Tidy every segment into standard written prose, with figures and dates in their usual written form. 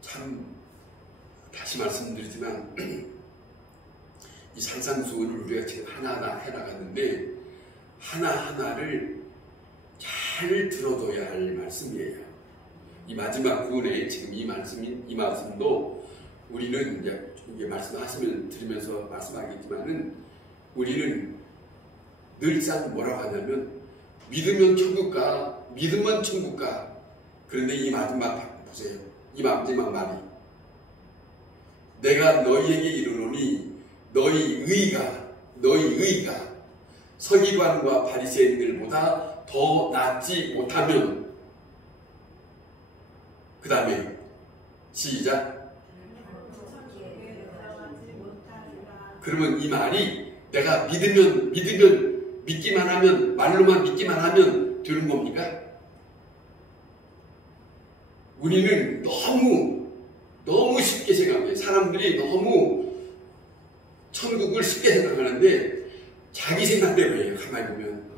참 다시 말씀드리지만 이 산상수훈을 우리가 지금 하나하나 해나갔는데 하나하나를 잘 들어둬야 할 말씀이에요. 이 마지막 구원에 지금 이 말씀도 우리는 이제 말씀하시면 들으면서 말씀하겠지만은 우리는 늘상 뭐라고 하냐면 믿으면 천국 가, 믿으면 천국 가. 그런데 이 마지막 보세요. 이 마지막 말이 내가 너희에게 이르노니 너희 의가 서기관과 바리새인들보다 더 낫지 못하면 그 다음에 시작. 그러면 이 말이 내가 믿기만 하면 말로만 믿기만 하면 되는 겁니까? 우리는 너무 쉽게 생각해요. 사람들이 너무 천국을 쉽게 생각하는데 자기 생각대로 해요. 가만히 보면.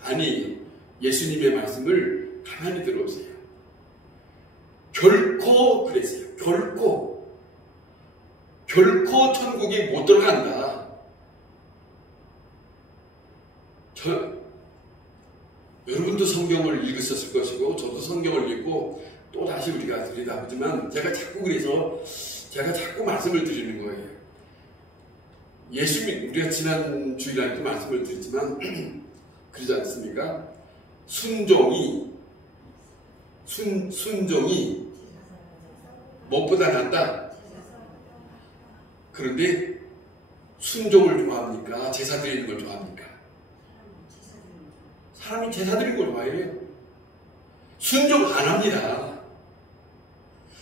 아니, 예수님의 말씀을 가만히 들어보세요. 결코 그랬어요. 결코 천국에 못 들어간다. 여러분도 성경을 읽으셨을 것이고 저도 성경을 읽고 또 다시 우리가 들여다보지만 제가 자꾸 말씀을 드리는 거예요. 우리가 지난 주일날도 말씀을 드렸지만 그러지 않습니까? 순종이 무엇보다 낫다. 그런데 순종을 좋아합니까? 제사 드리는 걸 좋아합니까? 사람이 제사 드리는 걸 좋아해요. 순종 안 합니다.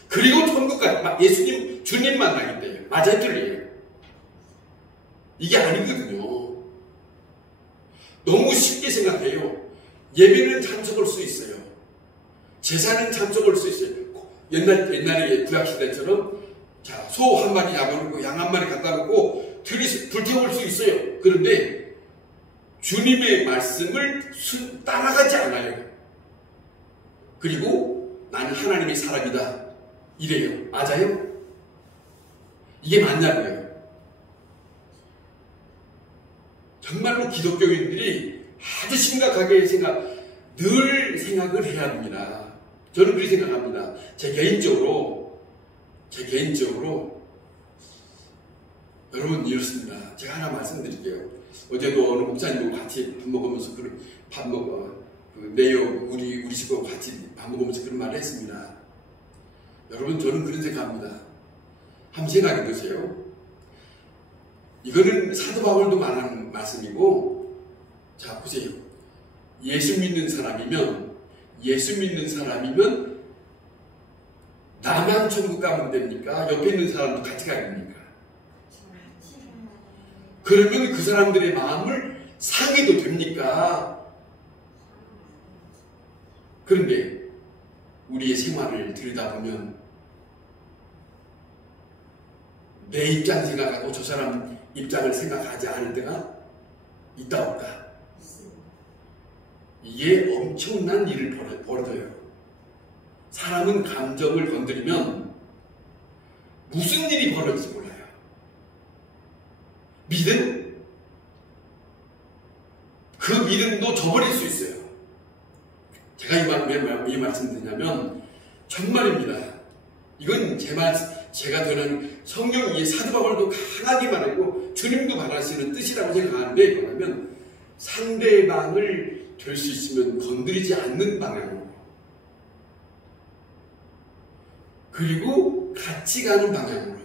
그리고 천국까지 주님 만나기 때문에 맞아요, 틀려요. 이게 아니거든요. 너무 쉽게 생각해요. 예배는 참석할 수 있어요. 제사는 참석할 수 있어요. 옛날에 구약시대처럼 소 한 마리 잡아놓고 양 한 마리 갖다 놓고 불태울 수 있어요. 그런데 주님의 말씀을 따라가지 않아요. 그리고 나는 하나님의 사람이다. 이래요. 맞아요? 이게 맞냐고요. 정말로 기독교인들이 아주 심각하게 늘 생각을 해야 합니다. 저는 그렇게 생각합니다. 제 개인적으로 여러분 이렇습니다. 제가 하나 말씀드릴게요. 어제도 어느 목사님하고 같이 밥 먹으면서 우리 식구하고 같이 밥 먹으면서 그런 말을 했습니다. 여러분 저는 그런 생각합니다. 한번 생각해 보세요. 이거는 사도 바울도 말하는 말씀이고, 자 보세요. 예수 믿는 사람이면 나만 천국 가면 됩니까? 옆에 있는 사람도 같이 가야 됩니까? 그러면 그 사람들의 마음을 상해도 됩니까? 그런데 우리의 생활을 들여다보면 내 입장 생각하고 저 사람 입장을 생각하지 않을 때가 있다 없다. 이게 엄청난 일을 벌어져요. 사람은 감정을 건드리면 무슨 일이 벌어질지 몰라요. 믿음? 그 믿음도 저버릴 수 있어요. 제가 이 말씀 드리냐면 정말입니다. 이건 제가 드는 성경 사도 바울도 강하게 말하고 주님도 말하시는 뜻이라고 생각하는데, 뭐냐면 상대방을 될 수 있으면 건드리지 않는 방향으로, 그리고 같이 가는 방향으로.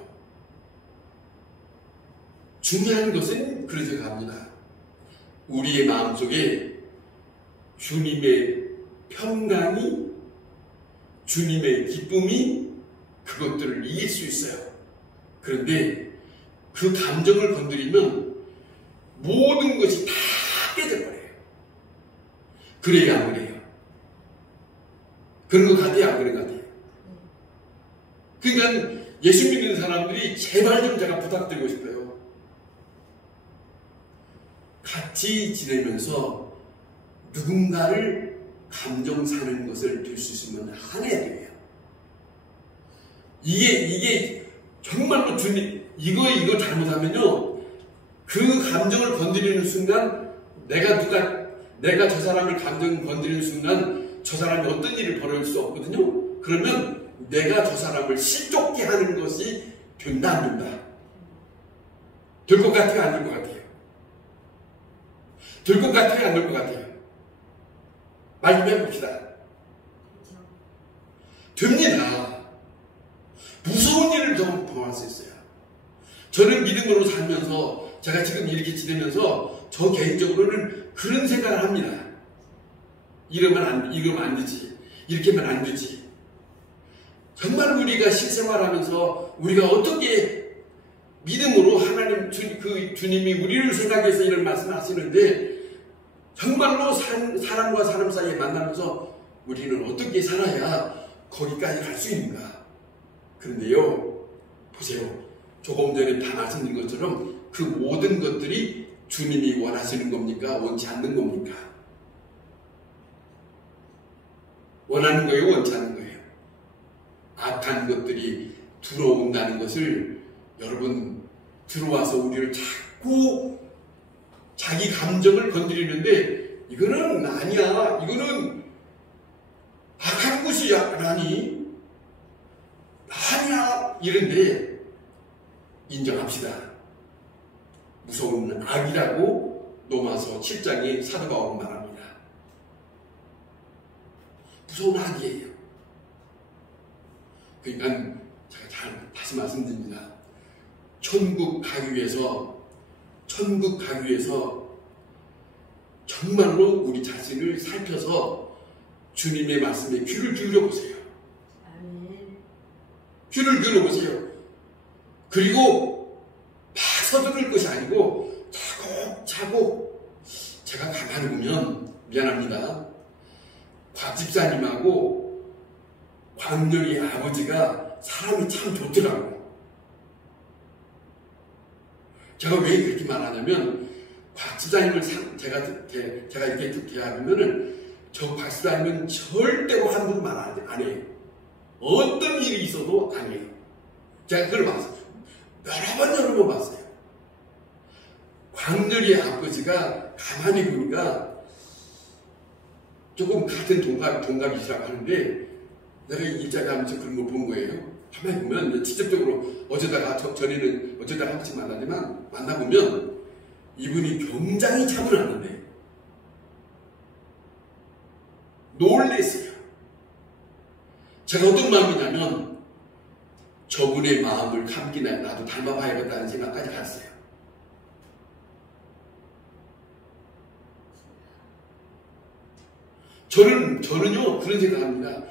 중요한 것은 그런 생각합니다. 우리의 마음속에 주님의 평강이, 주님의 기쁨이 그것들을 이길 수 있어요. 그런데 그 감정을 건드리면 모든 것이 다 깨져버려요. 그래요, 안 그래요? 그런 것 같아요, 안 그런 것 같아요? 그러니까 예수 믿는 사람들이 제발 좀 제가 부탁드리고 싶어요. 같이 지내면서 누군가를 감정 사는 것을 될 수 있으면 하나야 돼요. 이게 정말로 주님, 이거 잘못하면요, 그 감정을 건드리는 순간, 내가 저 사람을 감정 건드리는 순간, 저 사람이 어떤 일을 벌일 수 없거든요? 그러면 내가 저 사람을 실족게 하는 것이 된다, 안 된다? 될 것 같아요, 안 될 것 같아요? 될 것 같아요, 안 될 것 같아요? 말 좀 해봅시다. 됩니다. 무서운 일을 경험할 수 있어요. 저는 믿음으로 살면서, 제가 지금 이렇게 지내면서, 저 개인적으로는 그런 생각을 합니다. 이러면 안 되지. 이렇게 하면 안 되지. 정말 우리가 실생활하면서, 우리가 어떻게 믿음으로 하나님, 주님이 우리를 생각해서 이런 말씀을 하시는데, 정말로 사람과 사람 사이에 만나면서 우리는 어떻게 살아야 거기까지 갈 수 있는가. 그런데요, 보세요. 조금 전에 다 말씀드린 것처럼 그 모든 것들이 주님이 원하시는 겁니까? 원치 않는 겁니까? 원하는 거예요? 원치 않는 거예요? 악한 것들이 들어온다는 것을 여러분, 들어와서 우리를 자꾸 자기 감정을 건드리는데, 이거는 아니야. 이거는 악한 것이 아니. 아니야. 이런데 인정합시다. 무서운 악이라고 로마서 7장에 사도 바울은 말합니다. 무서운 악이에요. 그러니까 제가 다시 말씀드립니다. 천국 가기 위해서 정말로 우리 자신을 살펴서 주님의 말씀에 귀를 기울여 보세요. 귀를 기울여 보세요. 그리고 막 서두를 것이 아니고 차곡차곡. 제가 가만히 보면 미안합니다. 곽 집사님하고 광렬이 아버지가 사람이 참 좋더라고요. 제가 왜 그렇게 말하냐면, 곽 집사님을 제가 이렇게 대하면은, 저 곽 집사님은 절대로 함부로 말 안 해요. 어떤 일이 있어도 안 해요. 제가 그걸 봤어요. 여러 번 봤어요. 광렬이의 아버지가 가만히 보니까 조금 같은 동갑이시라고 하는데, 내가 일자리 하면서 그런 걸 본 거예요. 가만히 보면, 직접적으로 어쩌다가 한 번씩 만나지만, 만나보면 이분이 굉장히 차분하는데 놀랬어요. 제가 어떤 마음이냐면, 저분의 마음을 감기나 나도 닮아봐야겠다는 생각까지 갔어요. 저는요, 그런 생각합니다.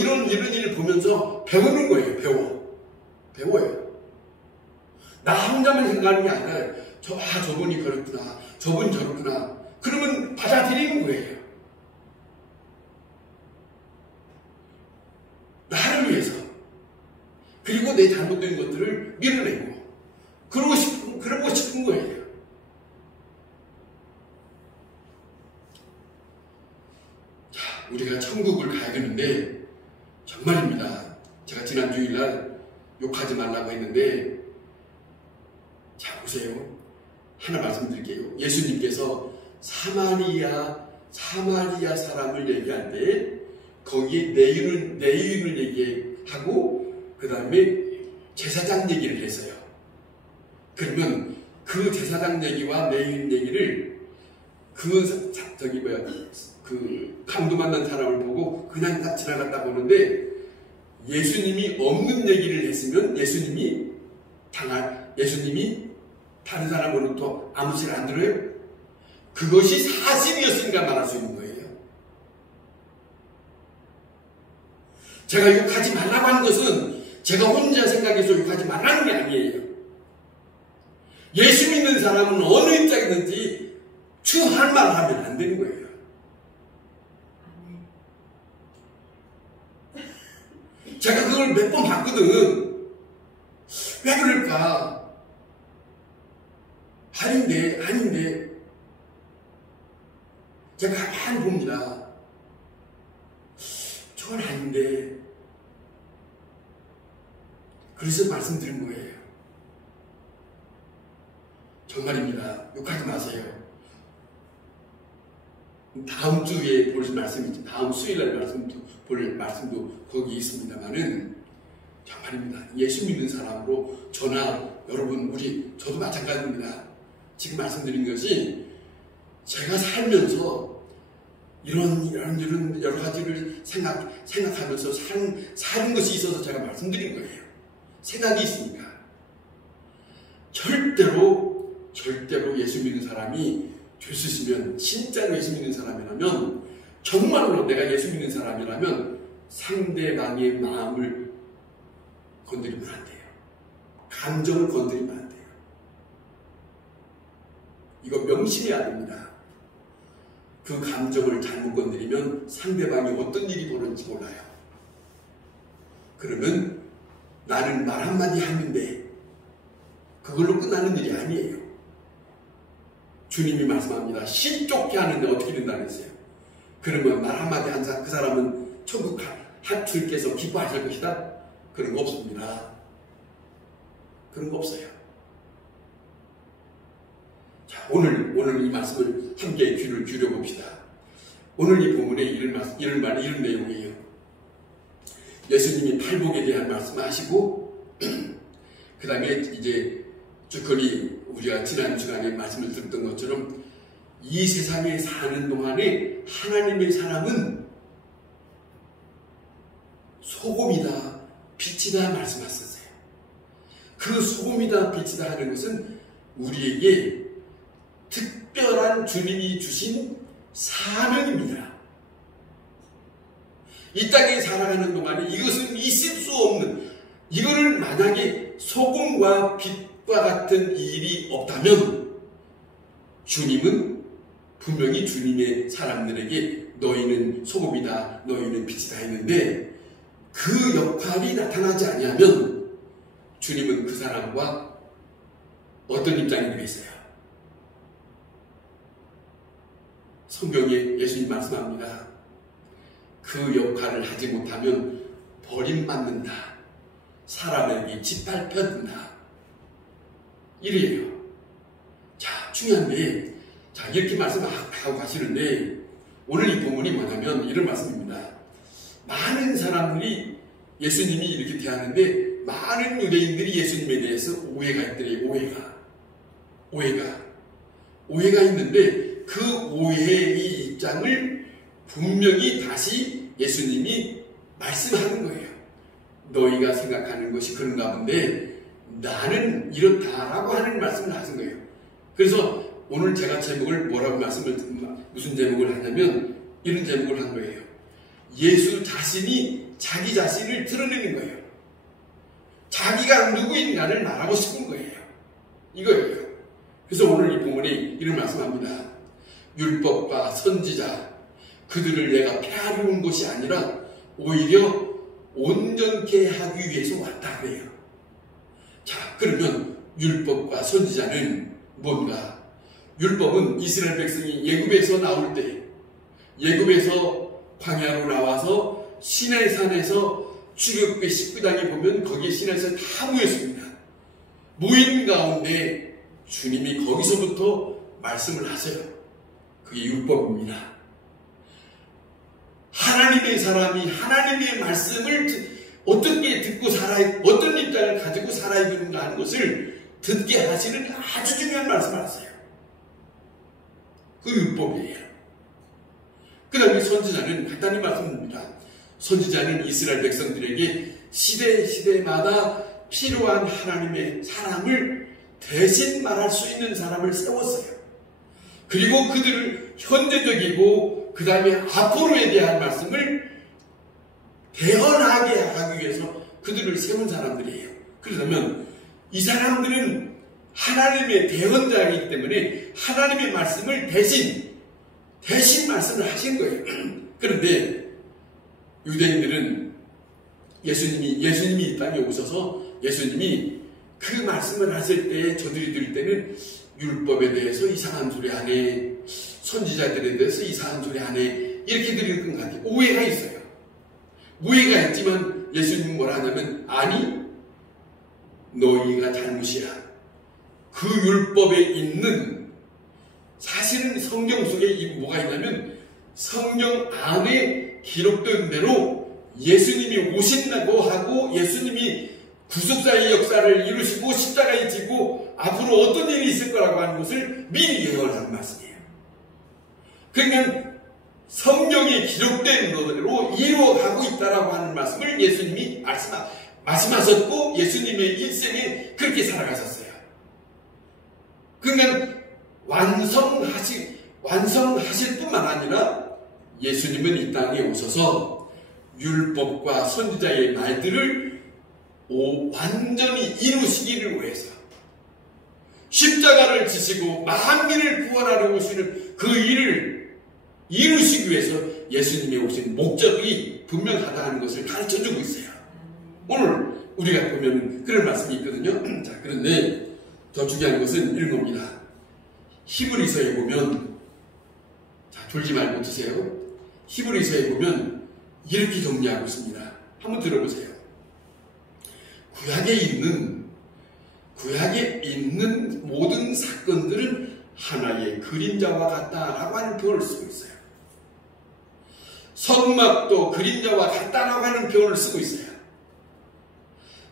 이런 일을 보면서 배우는 거예요, 배워요. 나 혼자만 생각하는 게 아니라, 저분이 그렇구나, 저분이 저렇구나. 그러면 받아들이는 거예요. 나를 위해서. 그리고 내 잘못된 것들을 밀어내고. 그러고 싶은 거예요. 자, 우리가 천국을 가야 되는데, 정말입니다. 제가 지난 주일날 욕하지 말라고 했는데, 자, 보세요. 하나 말씀드릴게요. 예수님께서 사마리아 사람을 얘기할 때, 거기에 내유인을 얘기하고, 그 다음에 제사장 얘기를 했어요. 그러면 그 제사장 얘기와 내유인 얘기를 그 강도 만난 사람을 보고 그냥 딱 지나갔다 보는데, 예수님이 없는 얘기를 했으면 예수님이 다른 사람으로부터 아무 질 안 들어요? 그것이 사실이었으니까 말할 수 있는 거예요. 제가 욕하지 말라고 한 것은 제가 혼자 생각해서 욕하지 말라는 게 아니에요. 예수 믿는 사람은 어느 입장이든지 할 말을 하면 안 되는 거예요. 제가 그걸 몇 번 봤거든. 왜 그럴까? 아닌데. 제가 가만히 봅니다. 저건 아닌데. 그래서 말씀드린 거예요. 정말입니다. 욕하지 마세요. 다음 주에 볼 말씀이지, 다음 수요일날 볼 말씀도 거기 있습니다만은 정말입니다. 예수 믿는 사람으로 저나 여러분, 저도 마찬가지입니다. 지금 말씀드린 것이 제가 살면서 이런 여러 가지를 생각하면서 사는 것이 있어서 제가 말씀드린 거예요. 생각이 있으니까. 절대로 예수 믿는 사람이 될 수 있으면, 진짜로 예수 믿는 사람이라면, 정말로 내가 예수 믿는 사람이라면 상대방의 마음을 건드리면 안 돼요. 감정을 건드리면 안 돼요. 이거 명심해야 됩니다. 그 감정을 잘못 건드리면 상대방이 어떤 일이 벌어질지 몰라요. 그러면 나는 말 한마디 하는데 그걸로 끝나는 일이 아니에요. 주님이 말씀합니다. 신쫓게 하는데 어떻게 된다고 했어요? 그러면 말 한마디 한 그 사람은 천국 주께서 기뻐하실 것이다? 그런 거 없습니다. 그런 거 없어요. 자, 오늘 이 말씀을 함께 귀를 기울여봅시다. 오늘 이 본문에 이런 내용이에요. 예수님이 팔복에 대한 말씀을 하시고, 그 다음에 이제 주거리 우리가 지난 시간에 말씀을 들었던 것처럼 이 세상에 사는 동안에 하나님의 사람은 소금이다, 빛이다 말씀하셨어요. 그 소금이다, 빛이다 하는 것은 우리에게 특별한 주님이 주신 사명입니다. 이 땅에 살아가는 동안에 이것은 있을 수 없는, 이거를 만약에 소금과 빛과 같은 일이 없다면 주님은 분명히 주님의 사람들에게 너희는 소금이다, 너희는 빛이다 했는데 그 역할이 나타나지 아니하면 주님은 그 사람과 어떤 입장이 되겠어요? 성경에 예수님 말씀합니다. 그 역할을 하지 못하면 버림받는다. 사람에게 짓밟혀든다. 이래요. 자, 중요한데, 자, 이렇게 말씀하고 가시는데, 오늘 이 본문이 뭐냐면 이런 말씀입니다. 많은 사람들이 예수님이 이렇게 대하는데, 많은 유대인들이 예수님에 대해서 오해가 있더래요. 오해가 있는데, 그 오해의 입장을 분명히 다시 예수님이 말씀하는 거예요. 너희가 생각하는 것이 그런가 본데 나는 이렇다라고 하는 말씀을 하신 거예요. 그래서 오늘 제가 제목을 무슨 제목을 하냐면 이런 제목을 한 거예요. 예수 자신이 자기 자신을 드러내는 거예요. 자기가 누구인가를 말하고 싶은 거예요. 이거예요. 그래서 오늘 이 본문에 이런 말씀합니다. 율법과 선지자 그들을 내가 폐하려는 것이 아니라 오히려 온전케 하기 위해서 왔다 그래요. 자, 그러면 율법과 선지자는 뭔가? 율법은 이스라엘 백성이 예굽에서 나올 때, 예굽에서 광야로 나와서 시내산에서 출애굽기 19장에 보면 거기에 시내에서 다 모였습니다. 모인 가운데 주님이 거기서부터 말씀을 하세요. 그게 율법입니다. 하나님의 사람이 하나님의 말씀을 어떻게 듣고 어떤 입장을 가지고 살아야 되는가 하는 것을 듣게 하시는 아주 중요한 말씀을 하세요. 그 율법이에요. 그 다음에 선지자는 간단히 말씀드립니다. 선지자는 이스라엘 백성들에게 시대마다 필요한 하나님의 사람을 대신 말할 수 있는 사람을 세웠어요. 그리고 그들을 현재적이고 그 다음에 앞으로에 대한 말씀을 대언하게 하기 위해서 그들을 세운 사람들이에요. 그러면 이 사람들은 하나님의 대언자이기 때문에 하나님의 말씀을 대신 말씀을 하신 거예요. 그런데 유대인들은 예수님이 이 땅에 오셔서 예수님이 그 말씀을 하실 때 저들이 들을 때는 율법에 대해서 이상한 소리 하네, 선지자들에 대해서 이상한 소리 하네, 이렇게 들을 것 같아요. 오해가 있어요. 오해가 있지만 예수님은 뭐라 하냐면 아니, 너희가 잘못이야. 그 율법에 있는, 사실은 성경 속에 뭐가 있냐면 성경 안에 기록된 대로 예수님이 오신다고 하고 예수님이 구속사의 역사를 이루시고 십자가에 지고 앞으로 어떤 일이 있을 거라고 하는 것을 미리 예언하는 말씀이에요. 그러니까 성경에 기록된 것대로 이루어가고 있다라고 하는 말씀을 예수님이 말씀하셨고 예수님의 일생에 그렇게 살아가셨어요. 그러니까 완성하실 뿐만 아니라 예수님은 이 땅에 오셔서 율법과 선지자의 말들을 완전히 이루시기를 위해서 십자가를 지시고 만민을 구원하려 오시는 그 일을 이루시기 위해서 예수님이 오신 목적이 분명하다는 것을 가르쳐주고 있어요. 오늘 우리가 보면 그런 말씀이 있거든요. 자, 그런데 더 중요한 것은 이런 겁니다. 히브리서에 보면, 자, 졸지 말고 드세요. 히브리서에 보면 이렇게 정리하고 있습니다. 한번 들어보세요. 구약에 있는 모든 사건들은 하나의 그림자와 같다라고 하는 표현을 쓰고 있어요. 성막도 그림자와 같다라고 하는 표현을 쓰고 있어요.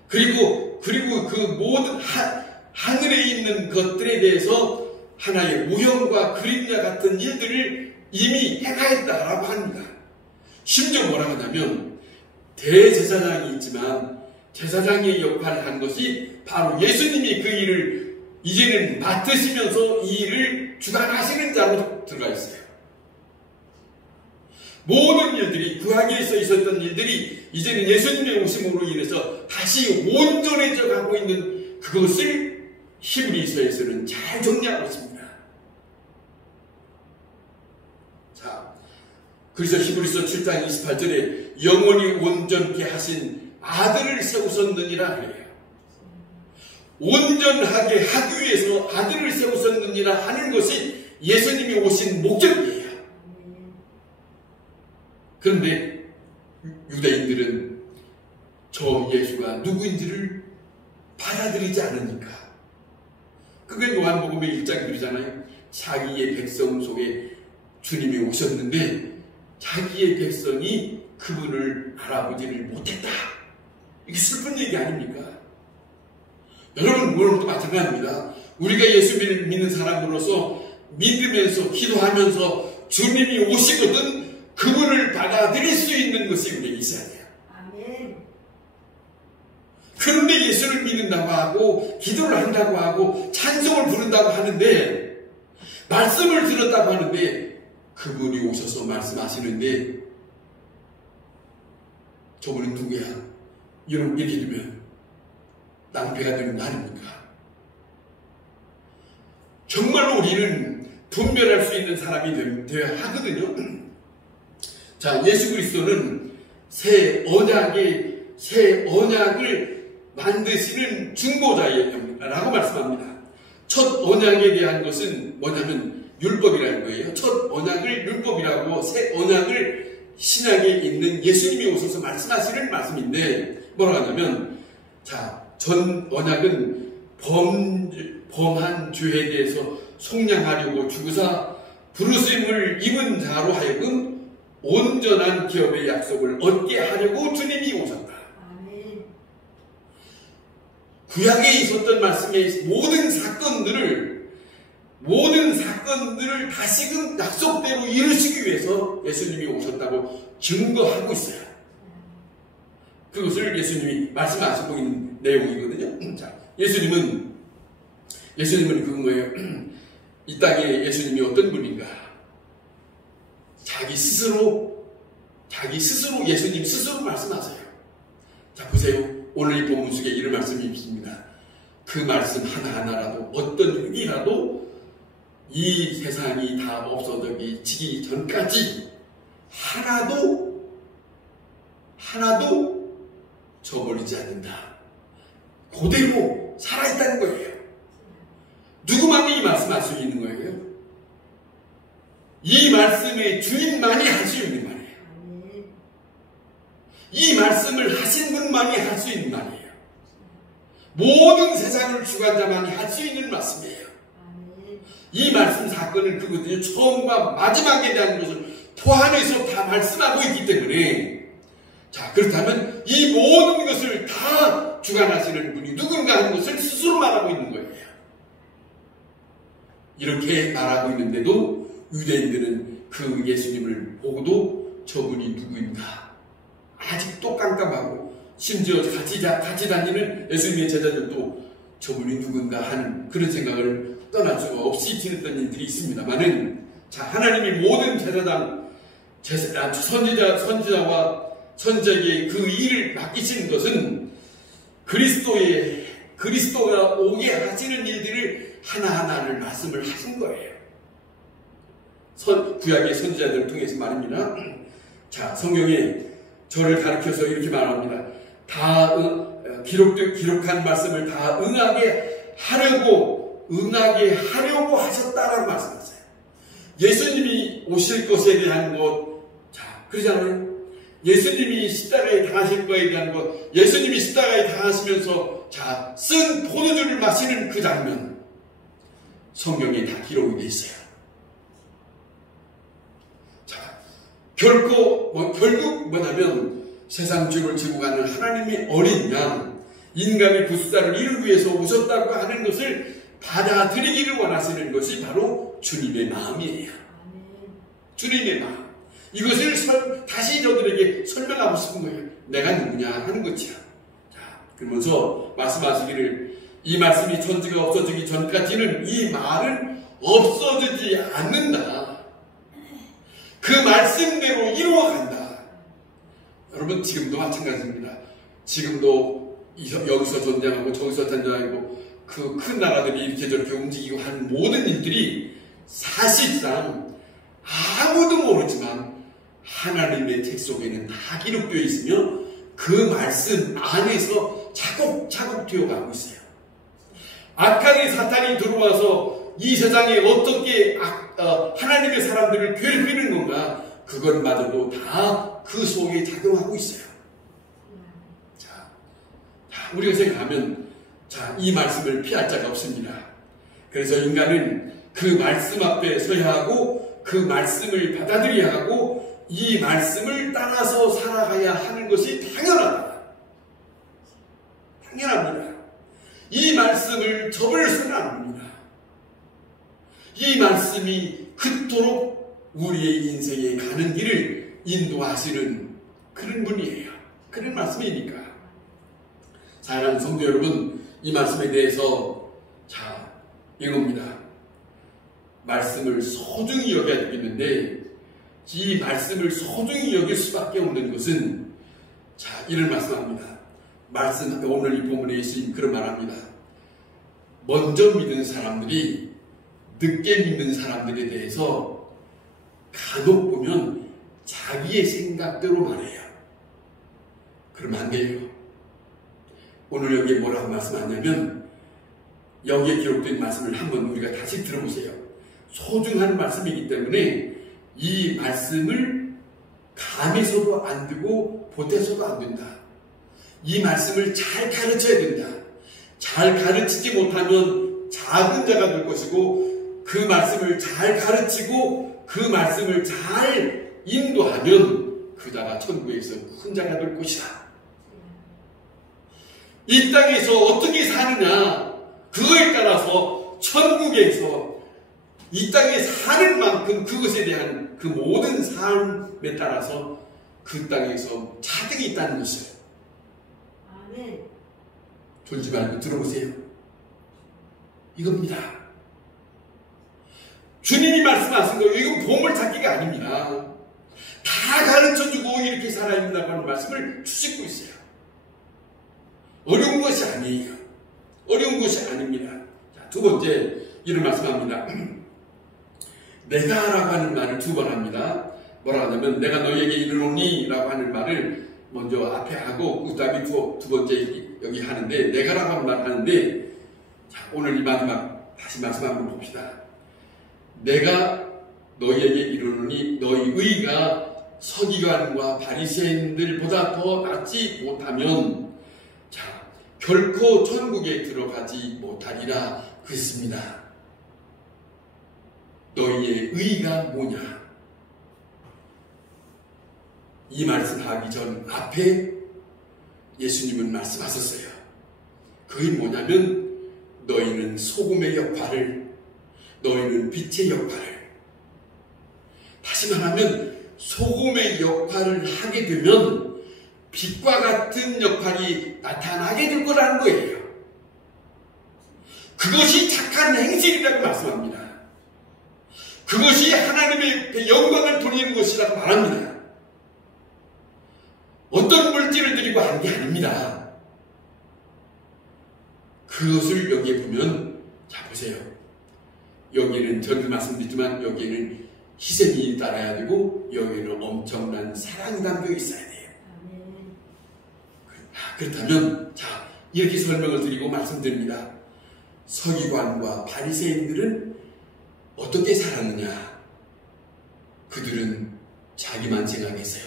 그리고 그 모든 하늘에 있는 것들에 대해서 하나의 모형과 그림자 같은 일들을 이미 행하였다라고 합니다. 심지어 뭐라고 하냐면 대제사장이 있지만 제사장의 역할을 한 것이 바로 예수님이 그 일을 이제는 맡으시면서 이 일을 주관하시는 자로 들어가 있어요. 모든 일들이, 구약에서 있었던 일들이 이제는 예수님의 오심으로 인해서 다시 온전해져 가고 있는 그것을 히브리서에서는 잘 정리하고 있습니다. 자, 그래서 히브리서 7장 28절에 영원히 온전케 하신 아들을 세우셨느니라 그래요. 온전하게 하기 위해서 아들을 세우셨느니라 하는 것이 예수님이 오신 목적이에요. 그런데 유대인들은 저 예수가 누구인지를 받아들이지 않으니까, 그게 요한복음의 1장들이잖아요. 자기의 백성 속에 주님이 오셨는데 자기의 백성이 그분을 알아보지를 못했다. 이게 슬픈 얘기 아닙니까? 여러분, 오늘도 마찬가지입니다. 우리가 예수 믿는 사람으로서 믿으면서 기도하면서 주님이 오시거든 그분을 받아들일 수 있는 것이 우리에게 있어야 돼요. 아멘. 그런데 예수를 믿는다고 하고 기도를 한다고 하고 찬송을 부른다고 하는데 말씀을 들었다고 하는데 그분이 오셔서 말씀하시는데 저분은 누구야? 여러분, 이렇게 되면 낭패가 되는 거 아닙니까? 정말로 우리는 분별할 수 있는 사람이 되어야 하거든요. 자, 예수 그리스도는 새 언약을 만드시는 중보자라고 말씀합니다. 첫 언약에 대한 것은 뭐냐면 율법이라는 거예요. 첫 언약을 율법이라고, 새 언약을 신약에 있는 예수님이 오셔서 말씀하시는 말씀인데 뭐라고 하냐면, 자, 전 언약은 범한 죄에 대해서 속량하려고 주구사 부르심을 입은 자로 하여금 온전한 기업의 약속을 얻게 하려고 주님이 오셨다. 아멘. 구약에 있었던 말씀의 모든 사건들을 다시금 약속대로 이루시기 위해서 예수님이 오셨다고 증거하고 있어요. 그것을 예수님이 말씀하시고 있는 내용이거든요. 자, 예수님은 그건 뭐예요? 이 땅에 예수님이 어떤 분인가? 자기 스스로 예수님 스스로 말씀하세요. 자, 보세요. 오늘 이 본문 속에 이런 말씀이 있습니다. 그 말씀 하나하나라도 어떤 일이라도 이 세상이 다 없어지기 전까지 하나도 저버리지 않는다. 그대로 살아있다는 거예요. 누구만이 이 말씀할 수 있는 거예요? 이 말씀의 주인만이 할 수 있는 말이에요. 이 말씀을 하신 분만이 할 수 있는 말이에요. 모든 세상을 주관 자만이 할 수 있는 말씀이에요. 이 말씀 사건은 그거든요. 처음과 마지막에 대한 것을 포함해서 다 말씀하고 있기 때문에, 자, 그렇다면 이 모든 것을 다 주관하시는 분이 누군가 하는 것을 스스로 말하고 있는 거예요. 이렇게 말하고 있는데도 유대인들은 그 예수님을 보고도 저분이 누구인가 아직도 깜깜하고, 심지어 같이 다니는 예수님의 제자들도 저분이 누군가 하는 그런 생각을 떠날 수가 없이 지냈던 일들이 있습니다만은, 자, 하나님이 모든 선지자와 선지자에게 그 일을 맡기신 것은 그리스도가 오게 하시는 일들을 하나하나를 말씀을 하신 거예요. 구약의 선지자들을 통해서 말입니다. 자, 성경에 저를 가르쳐서 이렇게 말합니다. 다 기록한 말씀을 다 응하게 하려고 하셨다라고 말씀하세요. 예수님이 오실 것에 대한 것, 자, 그러잖아요. 예수님이 십자가에 당하실 거에 대한 것, 예수님이 십자가에 당하시면서 자, 쓴 포도주를 마시는 그 장면, 성경에 다 기록이 되어 있어요. 자, 결국 뭐냐면 세상 죄를 지고 가는 하나님의 어린 양, 인간의 구수자를 이루기 위해서 오셨다고 하는 것을 받아들이기를 원하시는 것이 바로 주님의 마음이에요. 주님의 마음. 이것을 다시 저들에게 설명하고 싶은 거예요. 내가 누구냐 하는 것이야. 자, 그러면서 말씀하시기를, 이 말씀이 천지가 없어지기 전까지는 이 말은 없어지지 않는다. 그 말씀대로 이루어간다. 여러분, 지금도 마찬가지입니다. 지금도 여기서 전쟁하고 저기서 전쟁하고 그 큰 나라들이 이렇게 저렇게 움직이고 하는 모든 일들이 사실상 아무도 모르지만 하나님의 책 속에는 다 기록되어 있으며 그 말씀 안에서 차곡차곡 되어가고 있어요. 악한 사탄이 들어와서 이 세상에 어떻게 하나님의 사람들을 괴롭히는 건가, 그것마저도 다 그 속에 작용하고 있어요. 자, 우리가 생각하면, 자, 이 말씀을 피할 자가 없습니다. 그래서 인간은 그 말씀 앞에 서야 하고 그 말씀을 받아들여야 하고 이 말씀을 따라서 살아가야 하는 것이 당연합니다. 이 말씀을 접을수는 않습니다. 이 말씀이 그토록 우리의 인생에 가는 길을 인도하시는 그런 분이에요. 그런 말씀이니까. 사랑하는 성도 여러분, 이 말씀에 대해서 자, 이겁니다. 말씀을 소중히 여겨야 되겠는데, 이 말씀을 소중히 여길 수밖에 없는 것은, 자, 이런 말씀합니다. 오늘 이 본문에 있으신 그런 말합니다. 먼저 믿는 사람들이 늦게 믿는 사람들에 대해서 간혹 보면 자기의 생각대로 말해요. 그러면 안 돼요. 오늘 여기에 뭐라고 말씀하냐면, 여기에 기록된 말씀을 한번 우리가 다시 들어보세요. 소중한 말씀이기 때문에 이 말씀을 감에서도 안 되고 보태서도 안 된다. 이 말씀을 잘 가르쳐야 된다. 잘 가르치지 못하면 작은 자가 될 것이고, 그 말씀을 잘 가르치고 그 말씀을 잘 인도하면 그 자가 천국에서 큰 자가 될 것이다. 이 땅에서 어떻게 사느냐, 그거에 따라서 천국에서 이 땅에 사는 만큼 그것에 대한 그 모든 삶에 따라서 그 땅에서 차등이 있다는 것을 졸지 말고 들어보세요. 이겁니다. 주님이 말씀하신 거예요. 이건 보물찾기가 아닙니다. 다 가르쳐주고 이렇게 살아야 된다고 하는 말씀을 주시고 있어요. 어려운 것이 아니에요. 어려운 것이 아닙니다. 자, 두 번째, 이런 말씀합니다. 내가라고 하는 말을 두 번 합니다. 뭐라고 하냐면, 내가 너희에게 이르노니 라고 하는 말을 먼저 앞에 하고 그 다음에 두 번째 여기 하는데, 내가라고 하는 말 하는데, 자, 오늘 이 마지막 다시 말씀 한번 봅시다. 내가 너희에게 이르노니 너희 의가 서기관과 바리새인들보다 더 낫지 못하면, 자, 결코 천국에 들어가지 못하리라 그랬습니다. 너희의 의가 뭐냐? 이 말씀하기 전 앞에 예수님은 말씀하셨어요. 그게 뭐냐면 너희는 소금의 역할을, 너희는 빛의 역할을, 다시 말하면 소금의 역할을 하게 되면 빛과 같은 역할이 나타나게 될 거라는 거예요. 그것이 착한 행실이라고 말씀합니다. 그것이 하나님의 영광을 돌리는 것이라고 말합니다. 어떤 물질을 드리고 하는 게 아닙니다. 그것을 여기에 보면, 자 보세요. 여기에는 전도 말씀드렸지만 여기에는 희생이 따라야 되고 여기에는 엄청난 사랑이 담겨 있어야 돼요. 그렇다면 자 이렇게 설명을 드리고 말씀드립니다. 서기관과 바리새인들은 어떻게 살았느냐? 그들은 자기만 생각했어요.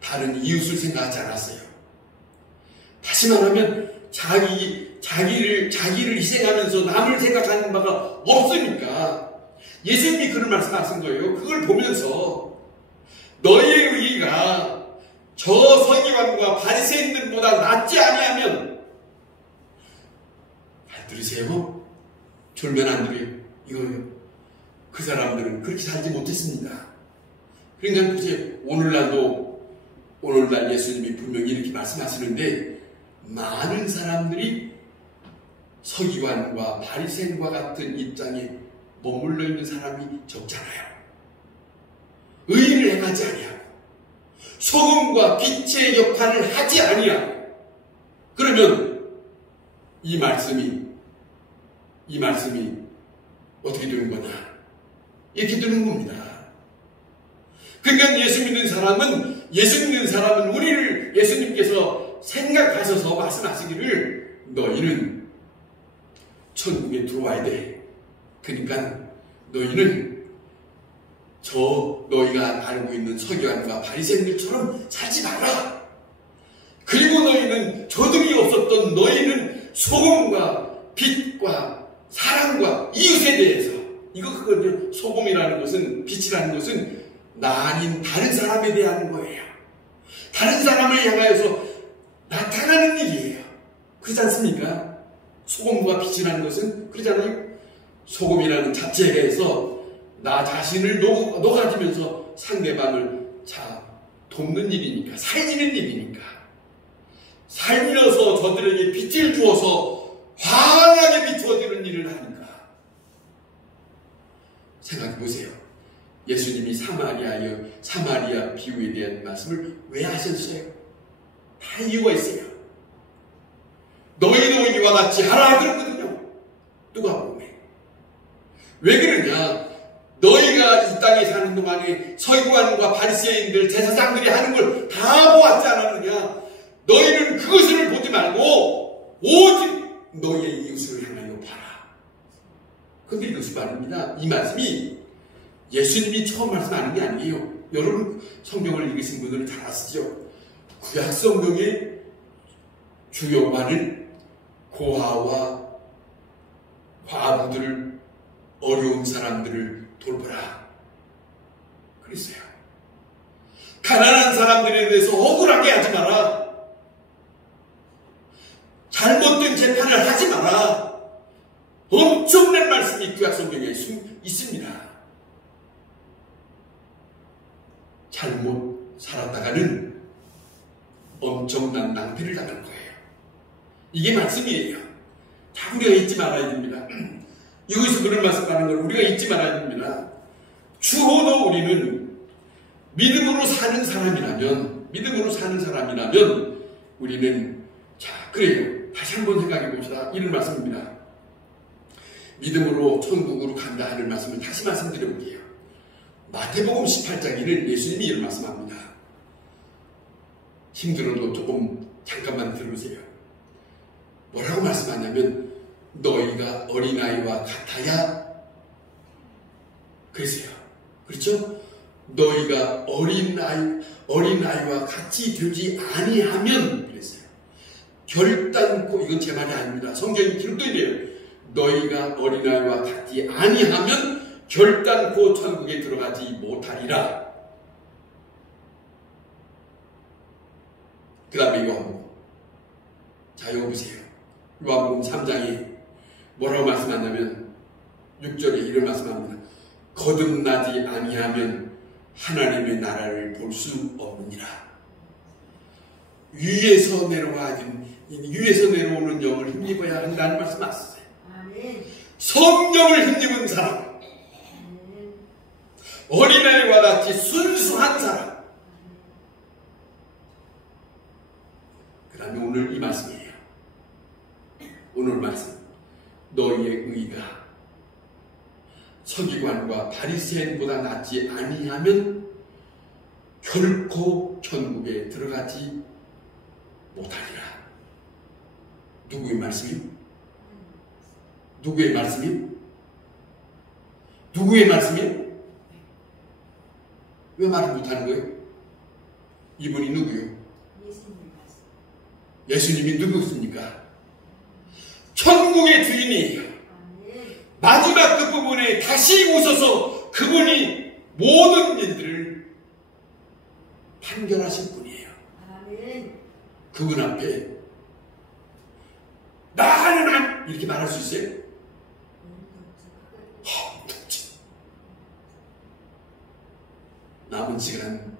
다른 이웃을 생각하지 않았어요. 다시 말하면 자기를 희생하면서 남을 생각하는 바가 없으니까 예수님이 그런 말씀하신 거예요. 그걸 보면서 너희의 의의가 저 서기관과 바리새인들보다 낫지 아니하면, 잘 들으세요? 졸면 안 들어요. 이거요. 그 사람들은 그렇게 살지 못했습니다. 그러니까 보세요. 오늘날 예수님이 분명히 이렇게 말씀하시는데 많은 사람들이 서기관과 바리새인과 같은 입장에 머물러 있는 사람이 적잖아요. 의의를 행하지 아니하고 소금과 빛의 역할을 하지 아니하고, 그러면 이 말씀이 어떻게 되는 거냐? 이렇게 되는 겁니다. 그러니까 예수 믿는 사람은 우리를 예수님께서 생각하셔서 말씀하시기를 너희는 천국에 들어와야 돼. 그러니까 너희는 너희가 알고 있는 서기관과 바리새인들처럼 살지 마라. 그리고 너희는 저들이 없었던 너희는 소금과 빛과 사랑과 이웃에 대해서, 그거든요. 소금이라는 것은, 빛이라는 것은 나 아닌 다른 사람에 대한 거예요. 다른 사람을 향하여서 나타나는 일이에요. 그렇지 않습니까? 소금과 빛이라는 것은 그러잖아요. 소금이라는 자체에서 나 자신을 녹아지면서 상대방을 돕는 일이니까, 살리는 일이니까, 살려서 저들에게 빛을 주어서 환하게 비추어지는 일을 하니까. 생각해 보세요. 예수님이 사마리아 비유에 대한 말씀을 왜 하셨어요? 다 이유가 있어요. 너희도 이와 같이 하라 그랬거든요. 누가복음에. 왜 그러냐? 너희가 이 땅에 사는 동안에 서기관과 바리새인들, 제사장들이 하는 걸 다 보았지 않았느냐? 너희는 그것을 보지 말고 오직 너희의 이웃을 향하여 봐라. 근데 이것이 말입니다. 이 말씀이 예수님이 처음 말씀하는 게 아니에요. 여러분 성경을 읽으신 분들은 잘 아시죠? 구약 성경의 주역만은 고아와 과부들을, 어려운 사람들을 돌보라 그랬어요. 가난한 사람들에 대해서 억울하게 하지 마라. 잘못된 재판을 하지 마라. 엄청난 말씀이 구약 성경에 있습니다. 잘못 살았다가는 엄청난 낭패를 당할 거예요. 이게 말씀이에요. 자, 우리가 잊지 말아야 됩니다. 여기서 그런 말씀하는 걸 우리가 잊지 말아야 됩니다. 주호도 우리는 믿음으로 사는 사람이라면 우리는, 그래요. 다시 한번 생각해 봅시다. 이런 말씀입니다. 믿음으로 천국으로 간다 하는 말씀을 다시 말씀드려 볼게요. 마태복음 18장에는 예수님이 이런 말씀합니다. 힘들어도 조금 잠깐만 들으세요. 뭐라고 말씀하냐면 너희가 어린아이와 같아야 그랬어요. 그렇죠? 너희가 어린아이와 같이 되지 아니하면 그랬어요. 결단코, 이건 제 말이 아닙니다. 성경이 기록되네요. 너희가 어린아이와 같지 아니하면 결단코 천국에 들어가지 못하리라. 그 다음에 요한복음. 자, 이거 보세요. 요한복음 3장에 뭐라고 말씀하냐면 6절에 이런 말씀합니다. 거듭나지 아니하면 하나님의 나라를 볼 수 없느니라. 위에서 내려오는 영을 힘입어야 한다는 말씀 맞았어요. 성령을 힘입은 사람, 어린아이와 같이 순수한 사람. 그 다음에 오늘 이 말씀이에요. 오늘 말씀. 너희의 의가 서기관과 바리새인보다 낫지 아니하면 결코 천국에 들어가지 못하리라. 누구의 말씀이요? 누구의 말씀이요? 누구의 말씀이요? 왜 말을 못하는 거예요? 이분이 누구요? 예수님이 누구십니까? 천국의 주인이에요. 마지막 끝부분에 다시 오셔서 그분이 모든 일들을 판결하실 분이에요. 그분 앞에 나는 이렇게 말할 수 있어요? 남은 시간,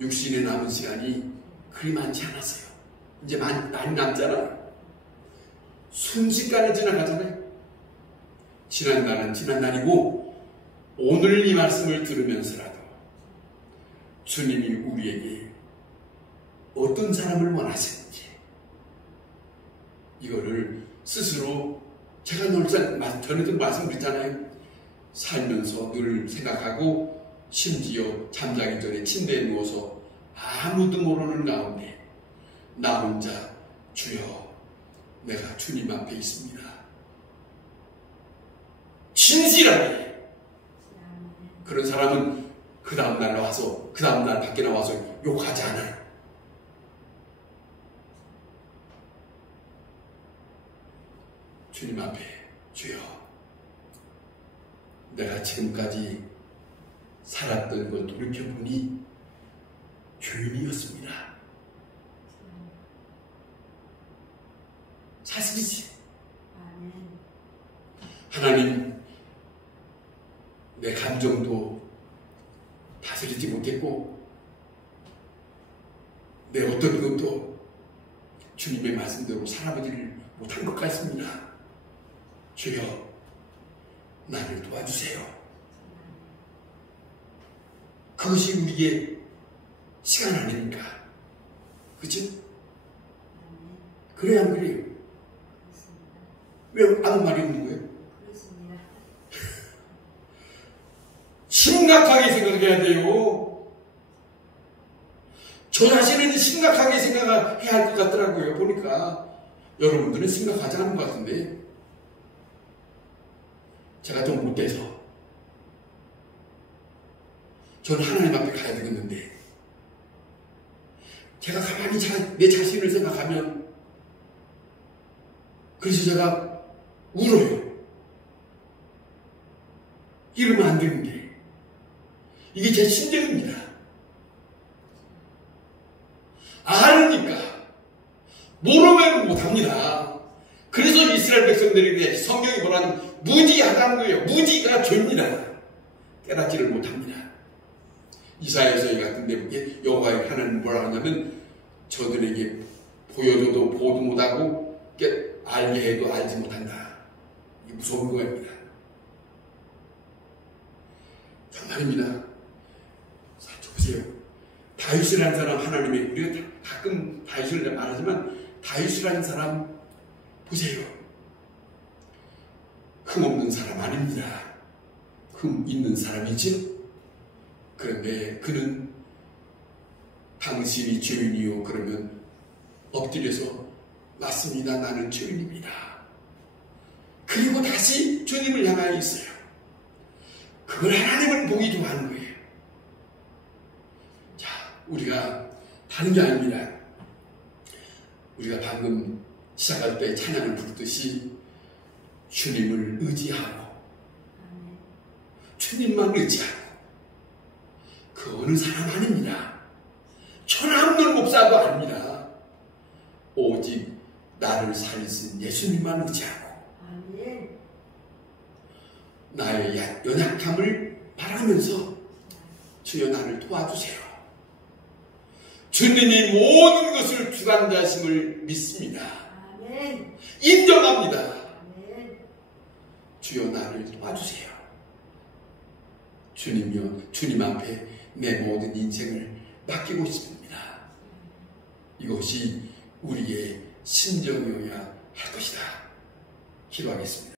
육신의 남은 시간이 그리 많지 않았어요. 이제 많이 남잖아요. 순식간에 지나가잖아요. 지난 날은 지난 날이고 오늘 이 말씀을 들으면서라도 주님이 우리에게 어떤 사람을 원하시는지 이거를 스스로 제가 늘 전에도 말씀드렸잖아요. 살면서 늘 생각하고 심지어 잠자기 전에 침대에 누워서 아무도 모르는 가운데 나 혼자 주여 내가 주님 앞에 있습니다. 진실하게. 그런 사람은 그 다음날 나와서 그 다음날 밖에 나와서 욕하지 않아요. 주님 앞에 주여 내가 지금까지 살았던 걸 돌이켜보니 죄인이었습니다. 사실이지. 하나님 내 감정도 다스리지 못했고 내 어떤 것도 주님의 말씀대로 살아보지를 못한 것 같습니다. 주여 나를 도와주세요. 그것이 우리의 시간 아닙니까? 그치? 그래야 안 그래요? 왜 아무 말이 없는 거예요? 심각하게 생각해야 돼요. 저 자신은 심각하게 생각해야 할 것 같더라고요. 보니까 여러분들은 심각하지 않은 것 같은데 제가 좀 못돼서 저는 하나님 앞에 가야 되겠는데 제가 가만히 내 자신을 생각하면 그래서 제가 울어요. 이러면 안 되는데 이게 제 심정입니다. 아니까 모르면 못합니다. 그래서 이스라엘 백성들에게 성경이 뭐라는 무지하다는 거예요. 무지가 죄입니다. 깨닫지를 못합니다. 이사야서 이 같은 데 여호와의 하나님 뭐라고 하냐면 저들에게 보여줘도 보도 못하고 알게 해도 알지 못한다. 이게 무서운 거입니다. 정말입니다. 자, 보세요. 다윗이라는 사람 하나님의 우리가 가끔 다윗을 말하지만 다윗이라는 사람 보세요. 흠 없는 사람 아닙니다. 흠 있는 사람이지. 그런데 그는 당신이 죄인이요 그러면 엎드려서 맞습니다. 나는 죄인입니다. 그리고 다시 주님을 향하여 있어요. 그걸 하나님은 보기 좋아하는 거예요. 자, 우리가 다른 게 아닙니다. 우리가 방금 시작할 때 찬양을 부르듯이 주님을 의지하고 주님만 의지하고 그 어느 사람 아닙니다. 천하없는 목사도 아닙니다. 오직 나를 살리신 예수님만 의지하고 나의 연약함을 바라면서 주여 나를 도와주세요. 주님이 모든 것을 주관자심을 믿습니다. 인정합니다. 주여 나를 도와주세요. 주님이여, 주님 앞에 내 모든 인생을 맡기고 싶습니다. 이것이 우리의 심정이어야 할 것이다. 기도하겠습니다.